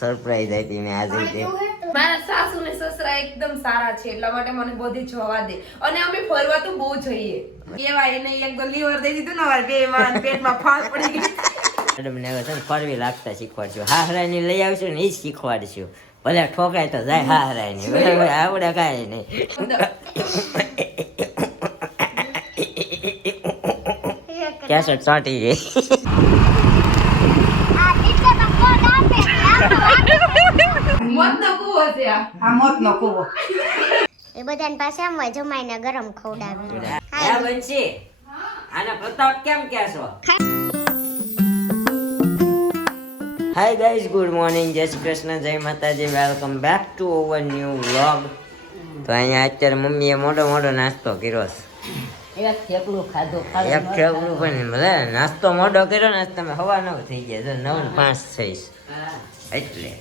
Surprise આપી મેં આજે. મારા સાસુ ને સસરા એકદમ સારા છે એટલા માટે મને બધી જવા દે અને અમે ફરવા તો બહુ જઈએ. કેવાય નહીં એક તો લીવર દઈ દીધું ને મારા બે માં પેટમાં ફાસ પડી ગઈ. મેડમ ને હવે છે ને ફરવી લાગતા શીખવાડશું. હાહરાની લઈ આવશું ને એ જ શીખવાડશું. ભલે ઠોકાય તો જાય હાહરાની, બરાબર? આવડે કાંઈ નહીં. કેસેટ ચોંટી ગઈ. મોતનો કૂવો છે આ મોતનો કૂવો. એ બધાની પાસે આમ હોય જમાઈને ગરમ ખવડાવે. હા બંસી, આને પ્રતાપ કેમ કહેશો? હાય ગાઈઝ, ગુડ મોર્નિંગ, જય શ્રી કૃષ્ણ, જય માતાજી, welcome back to our new vlog. તો અહીંયા અત્યારે મમ્મીએ મોટો મોટો નાસ્તો કર્યો છે. એક થેપલું પણ ભલે નાસ્તો મોટો કર્યો ને તમે હવા 9 થઈ ગયા, 9:05 થઈશ એટલે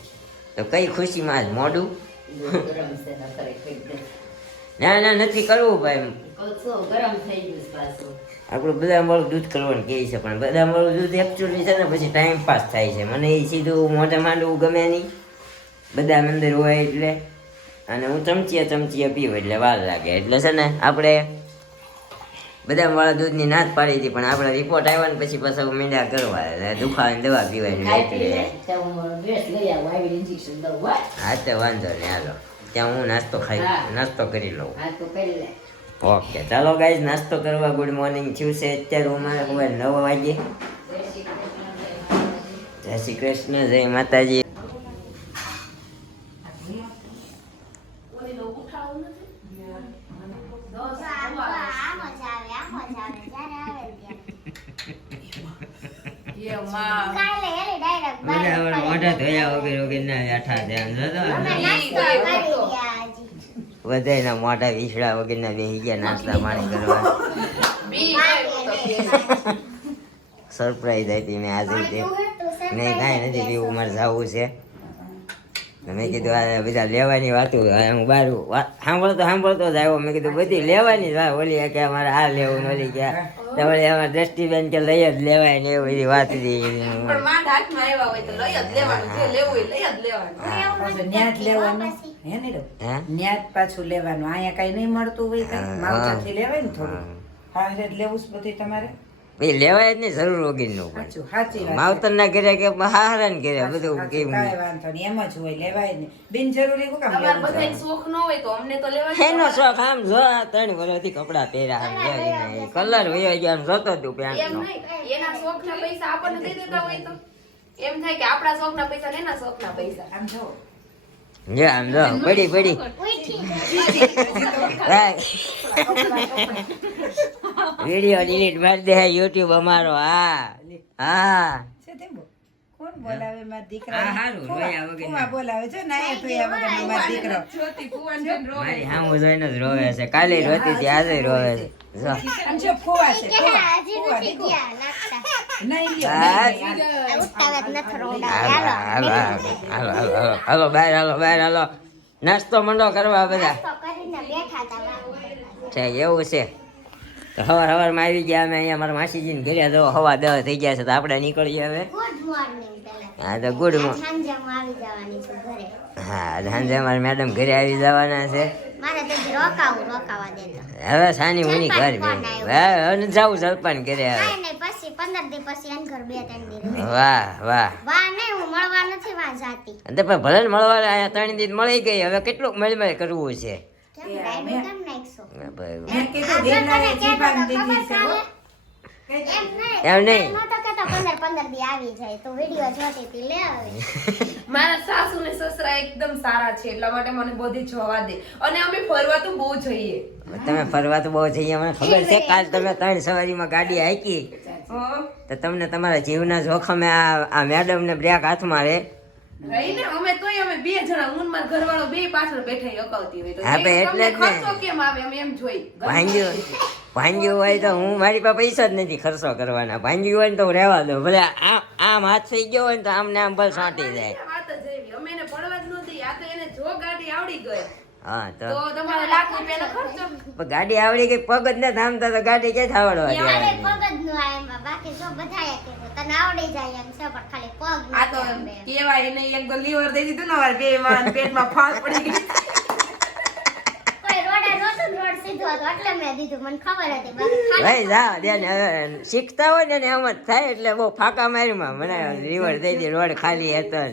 તો કઈ ખુશીમાં આજ મોડું? ના ના નથી કરવું ભાઈ, આપણું બદામ વાળું દૂધ કરવાનું કહે છે પણ બદામ વાળું દૂધ એકચ્યુઅલી છે ને પછી ટાઈમ પાસ થાય છે. મને એ સીધું મોઢે માંડવું ગમે નહીં, બદામ અંદર હોય એટલે, અને હું ચમચીએ પીવું એટલે વાર લાગે. એટલે છે ને આપણે બદામ વાળા દૂધની ના જ પાડી હતી પણ આપણે રિપોર્ટ આવ્યો ને પછી પાછા મીંડા કરવા દુખાવાની દવા પીવાય એટલે હા તો વાંધો નહીં, હાલો ત્યાં હું નાસ્તો કરી લઉં. ઓકે ચાલો ગાઈઝ, નાસ્તો કરવા ગુડ મોર્નિંગ થયું છે અત્યારે અમારે 9 વાગે. જય શ્રી કૃષ્ણ, જય માતાજી. મોઢા ધોયા વગર ના બેઠા ધ્યાન વધારે મોઢા વિસડા વગર ના બેસી ગયા નાસ્તા પાણી કરવા. સરપ્રાઈઝ આપી મેં આજે નહીં કાંઈ નથી પીવું, મારે જવું છે. મેં કીધું આ બધા લેવાની વાતો હું બહાર સાંભળતો જ આવ્યો. મેં કીધું બધી લેવાની જ વાત, ઓલી કે અમારે આ લેવું ઓલી કે તમારે એમાં દ્રષ્ટિબેન કે લઈ જ લેવાય ને એવી બધી વાત હતી. પાછું લેવાનું, અહીંયા કઈ નહીં મળતું હોય કઈ માવતરથી લેવાય ને થોડું. હા લેવું જ બધું તમારે લેવાય જ નહીં, જરૂર વગર નું માવતર ના ઘરે કે હારા ને ઘરે બધું કઈ વાંધો નહીં, એમ જ હોય લેવાય ને બિનજરૂરી શું કામ શોખ ન હોય તો અમને તો લેવા એનો શોખ. આમ જો 3 વર્ષથી કપડા પહેર્યા કલર વયો ગયો આમ જોતો તું પેન્ટ નો. એના શોખ ના પૈસા આપણને દઈ દેતા હોય તો એમ થાય કે આપણા શોખ ના પૈસા ને એના શોખ ના પૈસા. આમ જો આમ જો પડી વિડીયો ડિલીટ મારી દે યુટ્યુબ અમારો. હા કોણ બોલાવે મારા દીકરા? બોલાવે છે ને મારા દીકરો મારી સામું જોઈને જ રોવે છે. કાલે રોતી હતી, આજે રોવે છે. હાલો બહાર હાલો નાસ્તો મંડો કરવા બધા. એવું છે તો સવારમાં આવી ગયા અમે અહીંયા મારા માસીજીને ઘરે જો 10:15 થઈ ગયા છે તો આપણે નીકળીએ હવે. હા તો ગુડ મોર્નિંગ. હા સાંજે અમારે મેડમ ઘરે આવી જવાના છે. હવે સાની મુની ઘર હવે જાવું જલપાન ઘરે આવે. વાહ તો ભલે મળવા અહીંયા 3 દિવસ મળી ગઈ, હવે કેટલું મળીને કરવું છે? એમ નહીં મારા સાસુ ને સસરા એકદમ સારા છે એટલા માટે મને બધી જવા દે અને અમે ફરવા તો બહુ જઈએ. તમે ફરવા તો બહુ જઈએ, મને ખબર છે. કાલ તમે 3 સવારીમાં ગાડી હાંકી તો તમને તમારા જીવના જોખમે આ મેડમ ને બ્રેક હાથમાં રે રહીને અમે તોય અમે 2 જણા હું માર ઘરવાળો 2 પાછળ બેઠા અકાવતી હોય તો આપણે એટલે જ ખર્ચો કેમ આવે અમે એમ જોઈ. ભાંગ્યું હોય તો હું મારી પાસે પૈસા જ નથી ખર્ચો કરવાના. ભાંગ્યું હોય ને તો રહેવા દો, ભલે આમ હાથ થઈ ગયો હોય ને તો આમ ને આમ ભલે સાંટી જાય. વાત જ એવી, અમે એને પડવા જ ન દઈએ. આ તો એને જો ગાડી આવડી ગઈ હા તો તો તમારે લાખ રૂપિયાનો ખર્ચો. પણ ગાડી આવડી ગઈ પગ જ ન થામતા તો ગાડી ક્યાંથી આવડવા મારે દે પગ જ ન આવે એમાં. બાકી જો બધાએ કીધું તને આવડી જાય એમ છે પણ ખાલી પગ આ તો નથી આવે. કેવાય નહીં, એક તો લીવર દઈ દીધું ને અમારે બેયમાં, પેટમાં ફાંસ પડી ગઈ. કોઈ રોડે નહોતું ને રોડ સીધો હતો એટલે મેં દીધું. મને ખબર હતી બાકી ખાલી ભાઈ જા દે ને હવે શીખતા હોય ને એમ જ થાય એટલે બહુ ફાકા મારીમાં મને રિવર દઈ દે રોડ ખાલી હતો જ.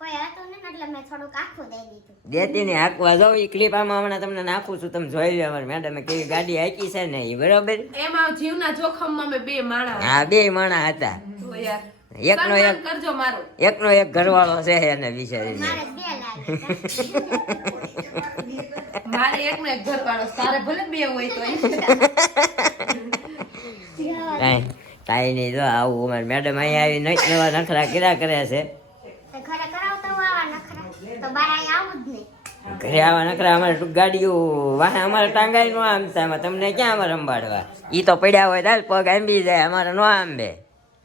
કોઈ હતું નહીં ને એટલે મેં થોડુંક આખું દઈ દીધું. દેતી ને હાંકવા જાઉં એ ક્લિપ આમાં હમણાં તમને નાખું છું તમે જોઈ લો અમારે મેડમે કેવી ગાડી હાંકી છે ને એ બરોબર. એમાં જીવના જોખમમાં અમે બે માણસ. હા બે માણા હતા જો યાર, એકનો સન્માન એક કરજો મારું. એકનો એક ઘરવાળો છે એને બિચારીને મારે બે લાગે. મારે એકનો એક ઘરવાળો, તારે ભલે બે હોય તો કાંઈ કાંઈ નહીં જો આવું અમારે મેડમ અહીંયા આવી નવા નખરા કર્યા કરે છે. તો ઘરે કરાવતા હોય આવા નખરા તો બહાર અહીંયા આવું જ નહીં. ઘરે આવા નખરા અમારે ગાડીઓ વાહે અમારે ટાંગાઈ નો આમતા એમાં તમને ક્યાં અમારે રંબાડવા ઈ તો પડ્યા હોય તાલ પગ આંબી જાય અમારે નો આંબે.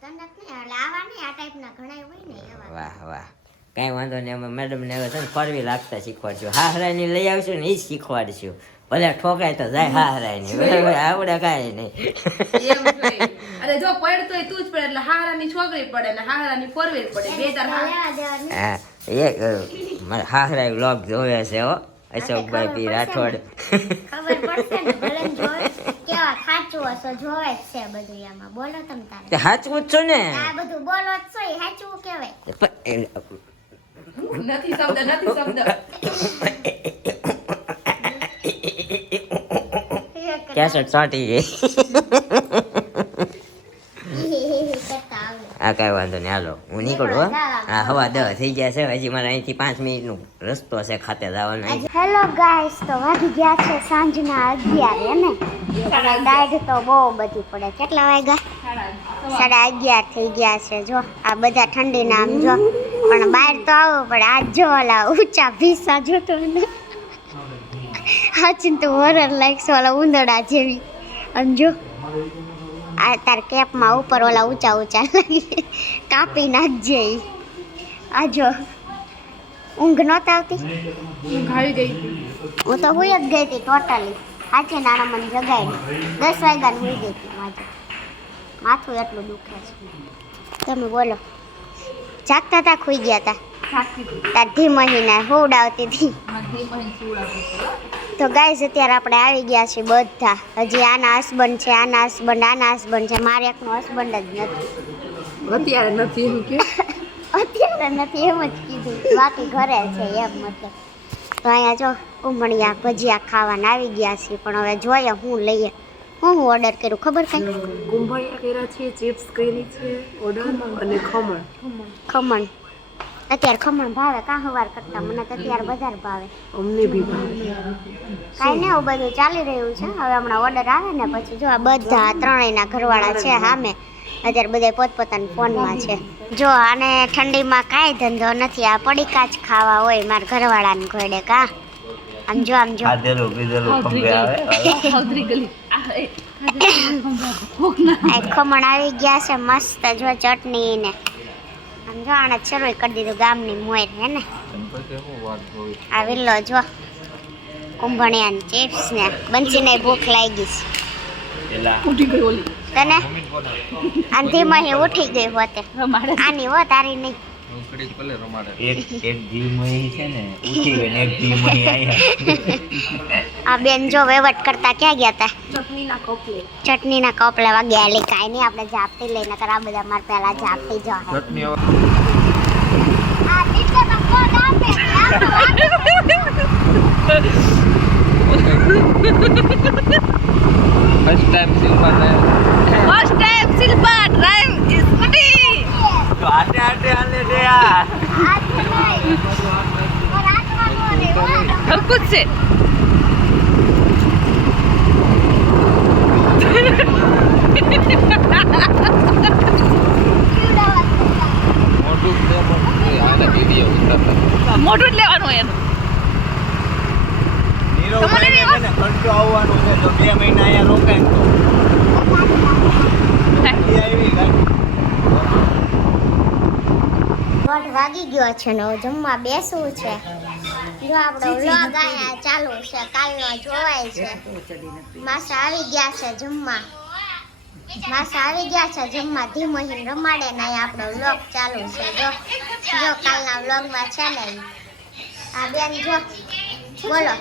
તને જ નહીં એટલે આવા નહીં આ ટાઈપના ઘણા હોય ને એવા. વાહ વાહ કાંઈ વાંધો નહીં અમે મેડમ ને હવે છે ને ફરવી લાગતા શીખવાડશું હાહરાની લઈ આવશું ને એ જ શીખવાડશું ભલે ઠોકાય તો જાય હાહરાની બરાબર આવડે કાંઈ નહીં. એમ નહીં. અરે જો પડતો તું જ પડે એટલે હારાની છોકરી પડે ને હારાની ફોરવેલ પડે, બે તાર હારા. લેવા દેવા નહીં. હા એ મારે હાહરા વ્લોગ જોવે છે હો અશોકભાઈ પી રાઠોડ. ખબર પડશે ને ભલે ને જોવે કેવા સાચું હશો જોવે જ છે બધું એમાં. બોલો તમ તારે તે સાચું જ છો ને આ બધું બોલો જ છો એ સાચું કહેવાય. નથી શબ્દ. કેસેટ સાટી ગઈ. કરતા આવડે. હા કાંઈ વાંધો નહીં હાલો હું નીકળું હો. હા હવા 10 થઈ ગયા છે હજી મારે અહીંથી 5 મિનિટનો રસ્તો છે ખાતે જવાનો. હેલો ગાઈસ, તો વાગી ગયા છે સાંજના 11 ને ડાઢ તો બહુ બધી પડે. કેટલા વાગ્યા? 11:30 થઈ ગયા છે. જો આ બધા ઠંડીના આમ જો પણ બહાર તો આવવું પડે. આજ જો ઓલા ઊંચા ભીસા જોતો ને હાચીન તો હોરર લાગશે ઓલા ઉંદરડા જેવી. અને જો આ તાર કેપમાં ઉપર ઓલા ઊંચા ઊંચા લાગે કાપી નાખજે ઈ. આ જો ઊંઘ નહોતી આવતી. ઊંઘ આવી ગઈ હતી. હું તો હુઈ જ ગઈ હતી ટોટલી. સાચે નાના મને જગાડી 10 વાગ્યાની હુઈ ગઈ હતી. માથું એટલું દુખે છે. તમે બોલો જાગતા હતા ખુઈ ગયા હતા? તાર ધીમહીને હુવડાવતી હતી. તો ગાઈઝ અત્યારે આપણે આવી ગયા છીએ બધા. હજી આના હસબન્ડ છે, આના હસબન્ડ છે. મારે એકનો હસબન્ડ જ નથી અત્યારે નથી એમ કે અત્યારે નથી એમ જ કીધું. બાકી ઘરે છે એમ મતલબ. તો અહીંયા જો કુંભણિયા ભજીયા ખાવાના આવી ગયા છીએ. પણ હવે જોઈએ શું લઈએ. હું ઓર્ડર કર્યું ખબર કઈ? કુંભળિયા કર્યા છે, ચિપ્સ કરી છે ઓર્ડર અને ખમણ. અત્યારે ખમણ ભાવે કાં હવાર કરતા મને તો અત્યારે વધારે ભાવે. અમને બી ભાવે. કાંઈ નહીં એવું બધું ચાલી રહ્યું છે. હવે હમણાં ઓર્ડર આવે ને પછી જો આ બધા ત્રણેયના ઘરવાળા છે સામે. અત્યારે બધા પોતપોતાના ફોનમાં છે. જો આને ઠંડીમાં કાંઈ ધંધો નથી. આ પડીકા જ ખાવા હોય મારા ઘરવાળાને ઘોડે કા. આમ જો ખાધેલું પીધેલું ખંભે આવે. આ ખમણ આવી ગયા છે મસ્ત. જો ચટણી ને આમ જો આને શરૂ કરી દીધું ગામની મોર હે ને. આ વિલ્લો જો કુંભણિયાની ચિપ્સ ને બંસીને ભૂખ લાગી છે. ઉઠી ગઈ ઓલી તને આંધીમાં ઉઠી ગઈ હોતે. આની હો તારી નહીં. એક ધીમઈ છે ને ઉઠી ગઈ ને એક ધીમઈ આયા. આ બેન જો વેવટ કરતા ક્યાં ગયા તા? ચટણીના કપલે વાગ્યા. લે કાંઈ નહીં આપણે ઝાપટી લઈને કર. આ બધા મારે પહેલા ઝાપટી જો First time Silva drive scooty. આટે આલે દે યાર. और कुछ से મોટું જ લેવાનું એનું. ખર્ચો આવવાનો છે તો 2 મહિના અહીંયા રોકાય તો વાગી ગયો છે ને જમવા બેસવું છે. જો આપણો વ્લોગ આયા ચાલુ છે, કાલનો જોવાય છે. માસા આવી ગયા છે જમવા. માસા આવી ગયા છે જમવા. ધીમોહીન રમાડે ને અહીંયા આપણો વ્લોગ ચાલુ છે. જો કાલના વ્લોગમાં છે ને આ બેન જો બોલો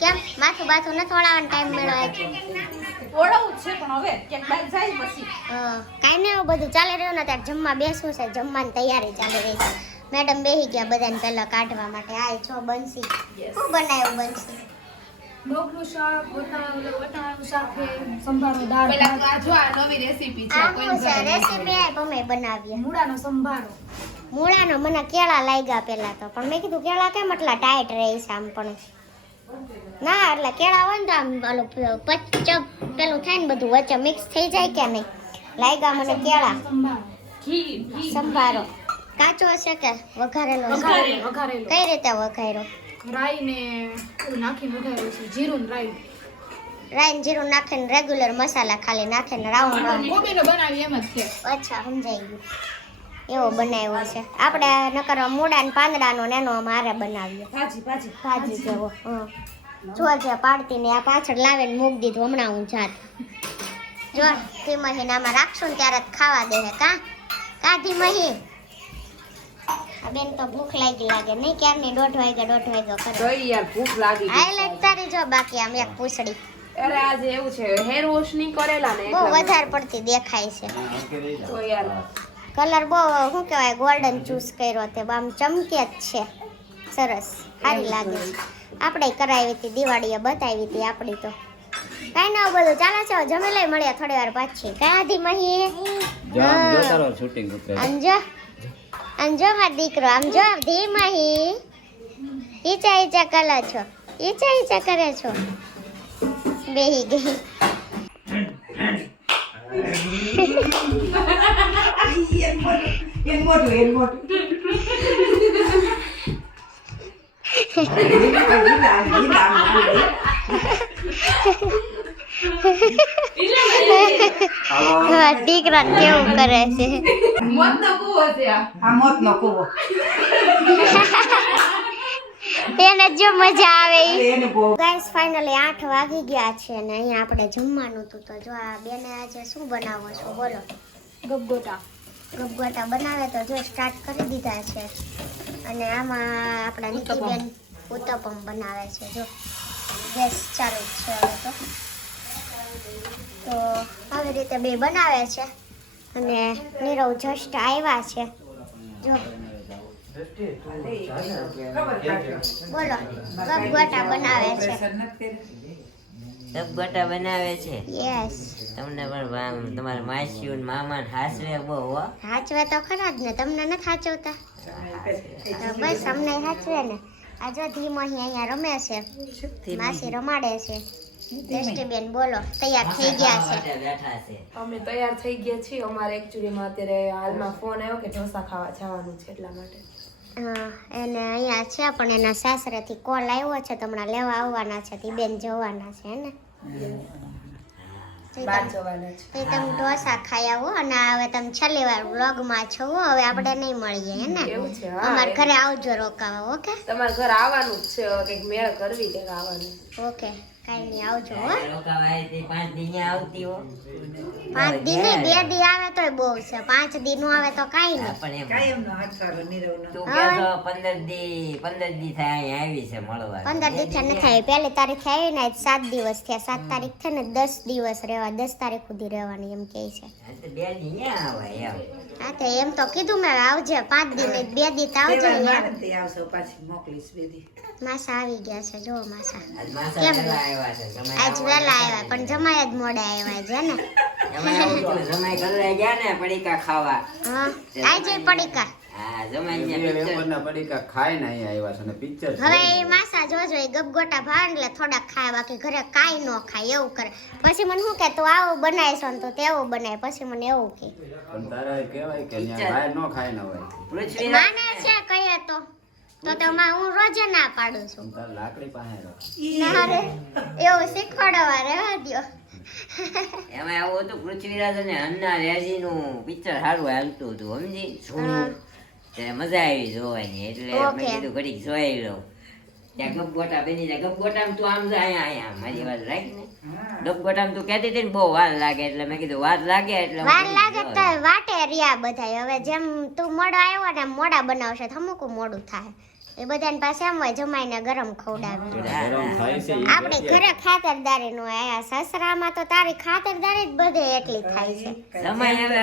કેમ માથું બાથું નથી વળાવવાનો ટાઈમ મળ્યો છે? ઓળવું જ છે પણ હવે ક્યાંક બહાર જાય પછી કાંઈ નહીં, એવું બધું ચાલી રહ્યું ને ત્યારે જમવા બેસવું છે. જમવાની તૈયારી ચાલી રહી છે. મેડમ બેસી ગયા બધાને પહેલા કાઢવા માટે. આ જો બંસી શું બનાવ્યું બંસી? મગનું શાક, વટાણાનું શાક છે, સંભારો, દાળ પેલા ભાત, તો આ જો આ નવી રેસીપી છે આ કોઈ શું છે રેસીપી? આ તમે બનાવીએ મૂળાનો સંભારો. મૂળાનો. મને કેળા લાગ્યા પેલા તો, પણ મેં કીધું કેળા કેમ એટલા ટાઈટ રહે છે આમ? પણ ના, એટલે કેળા હોય ને તો આમ ઓલું પચપ પેલું થાય ને બધું વચ્ચે મિક્સ થઈ જાય કે નહીં? લાગ્યા મને કેળા. સંભારો, સંભારો કાચો છે કે વઘારેલો છે? વઘારેલો, કઈ રીતે વઘાર્યો? રાઈ ને એવું નાખીને વઘારેલું છે, જીરું ને રાઈ. રાઈ જીરું નાખીને રેગ્યુલર મસાલા ખાલી નાખીને રાઉન્ડ રાઉન્ડ. કોબીનો બનાવી એમ જ છે. અચ્છા, સમજાઈ ગયું. એવો બનાવ્યો છે. આપણે નકર મૂળા ને પાંદડાનો ને એનો મારે બનાવીએ ભાજી જેવો. જો જે પાડતી ને આ પાછળ લાવીને મૂકી દીધું. હમણાં હું જાત જો ધીમહીને આમાં રાખશું ને ત્યારે જ ખાવા દે. કા ધીમહી? આ બેન તો ભૂખ લાગે નહીં? ક્યારની 1:30 કરે. જોઈ યાર ભૂખ લાગી ગઈ. હાઈલાઈટ તારી જો. બાકી આમ એક પૂછડી અરે આજે એવું છે હેર વોશ નહીં કરેલા ને બહુ એટલા વધારે પડતી દેખાય છે. તો યાર કલર બહુ શું કહેવાય ગોલ્ડન ચૂઝ કર્યો તે આમ ચમકે જ છે. સરસ, સારી લાગે છે. આપણે કરાવી હતી દિવાળીએ, બતાવી હતી આપણી તો. કાંઈ ના બધું ચાલે છે. જમી લઈ, મળ્યા થોડી વાર પાછી. કાંઈ ધીમહી અંજો અંજો મારો દીકરો આમ જો ધીમહી ઈચા કરે છો, ઈચા કરે છો. બેહી ગઈ. દીકરા કેવું કરે છે? મોત નો કૂવો છે આ મોતનો કૂવો. એને જો મજા આવે. ગાઈસ ફાઇનલી 8 વાગી ગયા છે અને અહીંયા આપણે જમવાનું હતું. તો જો આ બેને આજે શું બનાવો છો બોલો? ગબગોટા બનાવે તો જો સ્ટાર્ટ કરી દીધા છે. અને આમાં આપણા નીતિબેન ઉત્તપમ બનાવે છે. જો ગેસ ચાલુ જ છે હવે તો આવી રીતે બે બનાવે છે. અને નીરવ જસ્ટ આવ્યા છે. જો બોલો ગબગોટા બનાવે છે. ગબગોટા બનાવે છે. યસ, તમને પણ તમારા માસીઓ ને મામા ને હાસવે બહુ હો. સાચવે તો ખરા જ ને. તમને નથી સાચવતા? તો બસ અમને સાચવે ને. આ જો ધીમોહી અહીંયા રમે છે, માસી રમાડે છે. દ્રષ્ટિબેન બોલો તૈયાર થઈ ગયા છે? બેઠા છે. અમે તૈયાર થઈ ગયા છીએ. અમારે એકચ્યુઅલીમાં અત્યારે હાલમાં ફોન આવ્યો કે ઢોસા ખાવા જવાનું છે એટલા માટે. એને અહીંયા છે પણ એના સાસરેથી કોલ આવ્યો છે. તમને લેવા આવવાના છે. તે બેન જવાના છે ને. બહાર જવાના છે. એ તમે ઢોસા ખાઈ આવો. અને હવે તમે છેલ્લી વાર વ્લોગમાં છો. હવે આપણે નહીં મળીએ હે ને? એવું છે હા. અમારા ઘરે આવજો રોકાવા. ઓકે તમારે ઘર આવવાનું જ છે. હવે કંઈક મેળ કરવી કંઈક આવવાનું. ઓકે, કાંઈ નહીં, આવજો હો. રોકાવાય તે 5 દી આવતી હો. 5 દી નહીં, 2 દી આવે તોય બહુ છે. 5 દી નું આવે તો કાંઈ નહીં. પણ એમ કાયમનો હાથ સારો નીરવનો. તું કહેતો 15 દી થાય અહીંયા આવી છે મળવા. 15 દી થી નથી આવી. 1 તારીખે આવી ને 7 દિવસ થયા. 7 તારીખ છે ને 10 દિવસ રહેવા. 10 તારીખ સુધી રહેવાની એમ કહે છે. આ તો 2 દી ન્યા આવાય એમ. હા તો એમ તો કીધું મેં આવજે 5 દી ને 2 દી તો આવજો. તહેવાર યાર મારે ને તે આવશો પાછી મોકલીશ બેદી. માસા આવી ગયા છે. જો માસા આજ માસા કેમ? પહેલા આવ્યા છે. જમાઈ આજ વહેલા આવ્યા પણ જમાય જ મોડા આવ્યા છે ને. જમાઈ આવું તો જમાઈ કરવા ગયા ને પડીકા ખાવા. હા આજે પડીકા. હા જમાઈ ને picture. હવે એ માસા જોજો એ ગબગોટા ભાવે એટલે થોડાક ખાય. બાકી ઘરે કાંઈ ન ખાય એવું કરે. પછી મને શું કે તું આવું બનાવીશ ને તો તેવું બનાય. પછી મને એવું કે પૃથ્વી માને છે કહીએ તો હું રોજે ના પાડું છું. ના રે એવું શીખવાડવા રહેવા દ્યો. એમાં એવું હતું પૃથ્વીરાજ અને હન્ના રેજીનું પિક્ચર સારું હાલતું હતું સમજી. જૂનું તે મજા આવી જોવાની એટલે મેં ઓકે. કીધું ઘડીક જોઈ લઉં. ત્યાં ગપગોટા બની જાય. ગપગોટામાં તું આમ જા અહીંયા મારી વાત રાખ ને. ગપગોટામાં તું કહેતી હતી ને બહુ વાર લાગે એટલે મેં કીધું વાર લાગે એટલે વાર લાગે તો વાટે રહ્યા બધાય. હવે જેમ તું મોડો આવ્યો ને એમ મોડા બનાવશે તો અમુક મોડું થાય. એ બધાની પાસે એમ હોય જમાઈને ગરમ ખવડાવે. આપણે ઘરે ખાતરદારી નો આયા સસરામાં તો તારી ખાતરદારી જ બધે એટલી થાય છે. સમય હવે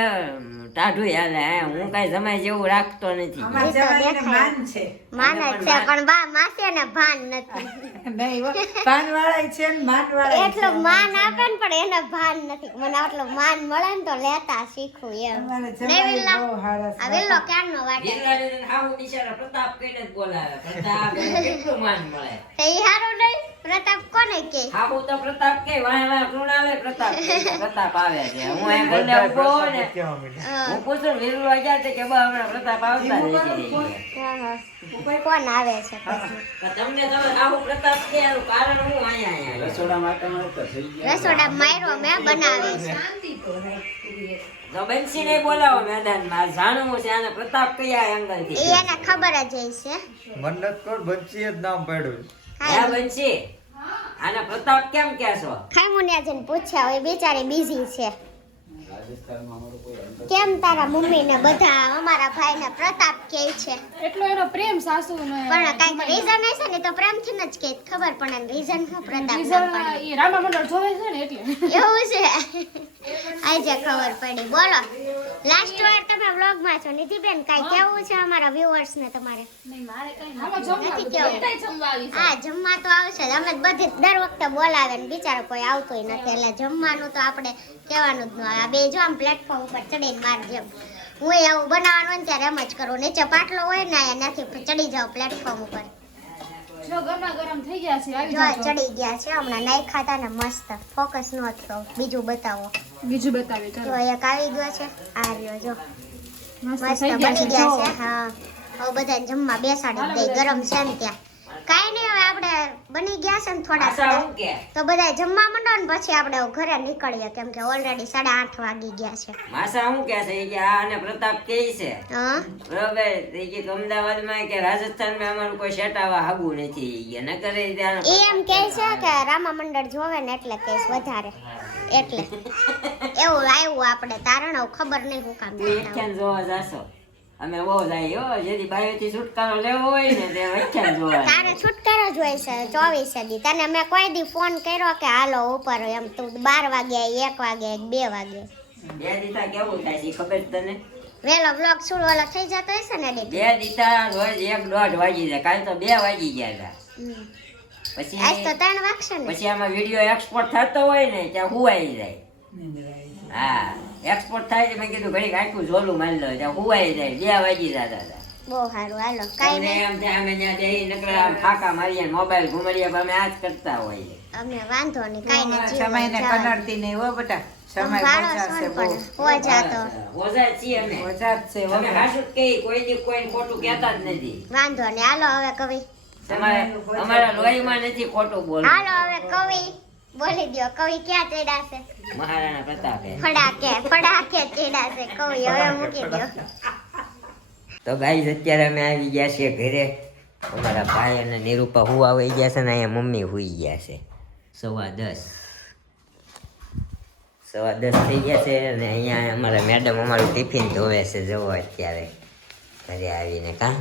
ટાઢું હાલે. હું કઈ સમય જેવું રાખતો નથી. અમારા જવાઈને માન છે. માન જ છે પણ બા માસે ને ભાન નથી. નહીં હો, પાનવાળાય છે ને માનવાળાય છે. એટલું માન આપે ને પણ એને ભાન નથી. મને આટલું માન મળે ને તો લેતા શીખવું એમ. અમારા ને જવાઈને વિલ્લા બહુ હારા છે. આ વિલ્લો ક્યારનો વાટે ગિરનારી હાહુ બિચારા પ્રતાપ કઈને જ બોલાવે. પ્રતાપ એને કેટલું માન મળે. તે ઈ હારું નહીં. પ્રતાપ કોને કે હાહુ તો પ્રતાપ કે વાહ કૃણાલે પ્રતાપ કે પ્રતાપ આવે છે. હું એ ગલ્લે ઉભો હોય ને હું પૂછું વિરલો ગયા છે કે બા હમણાં પ્રતાપ આવતા નથી. કોણ આવે છે પછી? તો તમને તમે હાહુ પ્રતાપ કે એનું કારણ હું અહીંયા રસોડા માયરો મેં બનાવી છે. શાંતિ તો રાખવી. તો બંસીને બોલાવો મેદાનમાં. જાણવું છે આને પ્રતાપ કયા એંગલ એ થી. એને ખબર જ હશે. મન્નત કોર બંસી જ નામ પડ્યું. હા બંસી આને પ્રતાપ કેમ કહેશો? ખામુનિયા જઈને પૂછ્યા હોય બિચારી બીઝી છે. કેમ તારા મમ્મી ને બધા અમારા ભાઈ ને પ્રતાપ કહે છે? એટલો એનો પ્રેમ સાસુ ને પણ કઈક રીઝન હશે ને તો પ્રેમથી જ કે ખબર પડે ને રીઝન શું પ્રતાપ ના રીઝન પડે. ઈ રામા મંડળ જોવે છે ને એટલે એવું છે. આજે ખબર પડી. બોલો લાસ્ટ વાર તમે વ્લોગ માં છો નિધિબેન કઈ કેવું છે અમારા વ્યુઅર્સ ને તમારે? નહીં મારે કઈ આમાં જમવા નથી કેવું. બધાય જમવા આવી છે. હા જમવા તો આવશે જ. અમે બધી દર વખતે બોલાવે ને બિચારો કોઈ આવતોય નથી એટલે જમવાનું તો આપણે કહેવાનું જ ન આવે. આ બે જો આમ પ્લેટફોર્મ ઉપર ચડીને માર જેમ હું એવું બનાવવાનું હોય ને ત્યારે એમ જ કરું. નીચે પાટલો હોય ને એનાથી ચડી જાવ પ્લેટફોર્મ ઉપર. જો ગરમા ગરમ થઈ ગયા છે આવી જો જાઓ. ચડી ગયા છે હમણાં નાઈ ખાતા ને મસ્ત. ફોકસ નો થયો. બીજું બતાવો. બીજું બતાવે જો ચાલો એક આવી ગયો છે. આ રહ્યો જો મસ્ત મસ્ત થઈ ગયા બની છે ગયા જો. છે. હા હવે બધા જમવા બેસાડી દે. ગરમ છે ને ત્યાં કાઈ નહીં. હવે આપણે બની ગયા છે ને થોડા આશા થોડા હું કે તો બધા જમવા માંડો ને પછી આપણે ઘરે નીકળીએ કેમ કે ઓલરેડી 8:30 વાગી ગયા છે. માસા શું કે છે કે આને પ્રતાપ કે છે હા બરોબર. એ કે અમદાવાદમાં કે રાજસ્થાનમાં અમારું કોઈ સેટ આવા હાગું નથી. ન કરે ત્યાં એ એમ કહે છે કે રામા મંડળ જોવે ને એટલે કેસ વધારે એટલે એવું આવ્યું આપણે તારણ ખબર નહીં હું કામ થતા હોય. વ્યાખ્યાન જોવા જાશો. અમે બહુ જાય હો. જેથી બાયોથી છુટકારો લેવો હોય ને તે વ્યાખ્યાન જોવા તારે છુટકારો જ હોય છે 24 દી. તને મેં કોઈ દી ફોન કર્યો કે હાલો ઉપર એમ તું 12 વાગે 1 વાગે 2 વાગે બે દીતા કેવું થાય છે ખબર છે તને? વેલો વ્લોગ શરૂ વાલો થઈ જતો હશે ને edit? બે દીતા રોજ 1-1.5 વાગી જાય. કાલ તો 2 વાગી ગયા હતા. પછી આજ તો 3 વાગશે ને. પછી આમાં વિડીયો એક્સપોર્ટ થતો હોય ને ત્યાં હુવાઈ જાય. હા એક્સપોર્ટ થાય છે. મેં કીધું ઘડીક આખું ઝોલું મારી લો ત્યાં હુવાઈ જાય. 2 વાગી જતા હતા. બહુ સારું હાલો કાઈ તમને નહીં. એમ થાય અમે ત્યાં જઈ નકરા આમ ફાંકા મારીએ મોબાઈલ ઘુમાડીએ પણ અમે આ જ કરતા હોઈએ. અમે વાંધો નહીં કાઈ નહીં. સમયને કનડતી નહીં હો બેટા. સમય વાળો ઓછા છે સોન બહુ. પણ ઓજા તો ઓઝા છીએ અમે. ઓછા જ છે અમે હો. હાસું જ કહીએ. કોઈ દી કોઈને ખોટું કહેતા જ નથી. વાંધો નહીં હાલો હવે કવિ. અમારા લોહીમાં નથી ખોટું બોલવું. હાલો હવે કવિ બોલી દ્યો. કવિ ક્યાં ચડાશે? મહારાણા પ્રતાપે. ફડાકે ચડાશે કવિ હવે મૂકી દ્યો. તો ગાઈઝ અત્યારે અમે આવી ગયા છીએ ઘરે. અમારા ભાઈ અને નિરૂપા હુવા આવી ગયા છે ને અહીંયા મમ્મી હુઈ ગયા છે. 10:15 થઈ ગયા છે અને અહીંયા અમારા મેડમ અમારું ટિફિન ધોવે છે. જવો અત્યારે ઘરે આવીને કાં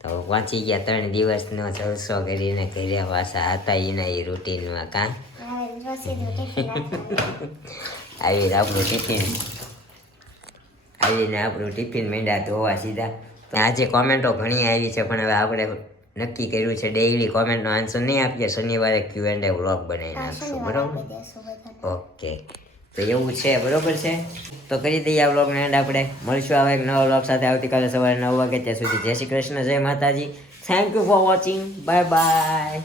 તો વાંચી ગયા 3 દિવસનો જલસો કરીને ઘરે પાછા હતા એના એ રૂટીનમાં કાં આવીને આપણું ટિફિન માંડ્યા ધોવા સીધા. આજે કોમેન્ટો ઘણી આવી છે પણ હવે આપણે નક્કી કર્યું છે ડેઈલી કોમેન્ટનો આન્સર નહીં આપીએ. શનિવારે Q&A વ્લોગ બનાવી નાખશું. બરાબર? ઓકે તો એવું છે. બરોબર છે. તો કરી દઈએ આ વ્લોગને એન્ડ. આપણે મળશું આવા એક નવા વ્લોગ સાથે આવતીકાલે સવારે 9 વાગે. ત્યાં સુધી જય શ્રી કૃષ્ણ, જય માતાજી. Thank you for watching. Bye bye.